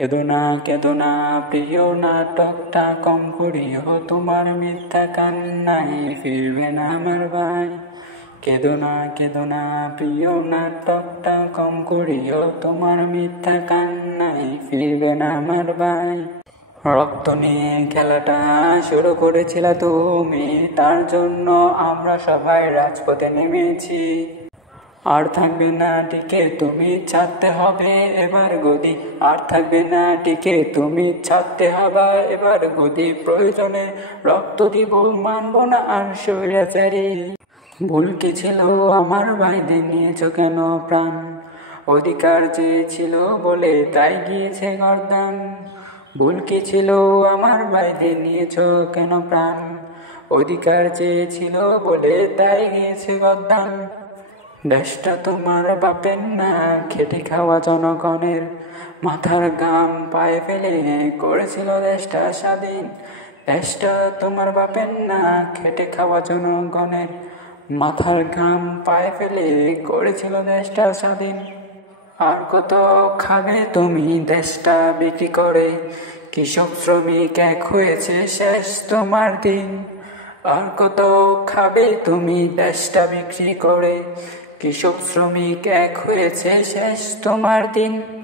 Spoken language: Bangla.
কেঁদো না প্রিয় নাটকটা কম করিও, তোমার মিথ্যা কান্নায় ফিরবে না আমার ভাই। কেঁদো না প্রিয় নাটকটা কম করিও, তোমার মিথ্যা কান্নায় ফিরবে না আমার ভাই। রক্ত নিয়ে খেলাটা শুরু করেছিল তুমি, তার জন্য আমরা সবাই রাজপথে নেমেছি। আর থাকবে না টিকে, তুমি ছাড়তে হবে এবার গদি। আর থাকবে না টিকে, তুমি ছাড়তে হবে এবার গদি। প্রয়োজনে রক্ত দিব, মানব না আর স্বৈরাচারী। ভুল কি ছিল আমার ভাইদের নিয়েছ কেন প্রাণ? অধিকার চেয়েছিল বলে তাই গিয়েছে গর্দান। ভুল কি ছিল আমার ভাইদের নিয়েছ কেন প্রাণ? অধিকার চেয়েছিল বলে তাই গিয়েছে গর্দান। দেশটা তোমার বাপের না, খেটে খাওয়া জনগণের মাথার ঘাম পায়ে ফেলে করেছিল দেশটা স্বাধীন। দেশটা তোমার বাপের না, খেটে খাওয়া জনগণের মাথার ঘাম পায়ে ফেলে করেছিল দেশটা স্বাধীন। আর কত খাবে তুমি দেশটা বিক্রি করে? কৃষক শ্রমিক এক হয়েছে শেষ তোমার দিন। আর কত খাবে তুমি দেশটা বিক্রি করে? কৃষক শ্রমিক এক হয়েছে শেষ তোমার দিন।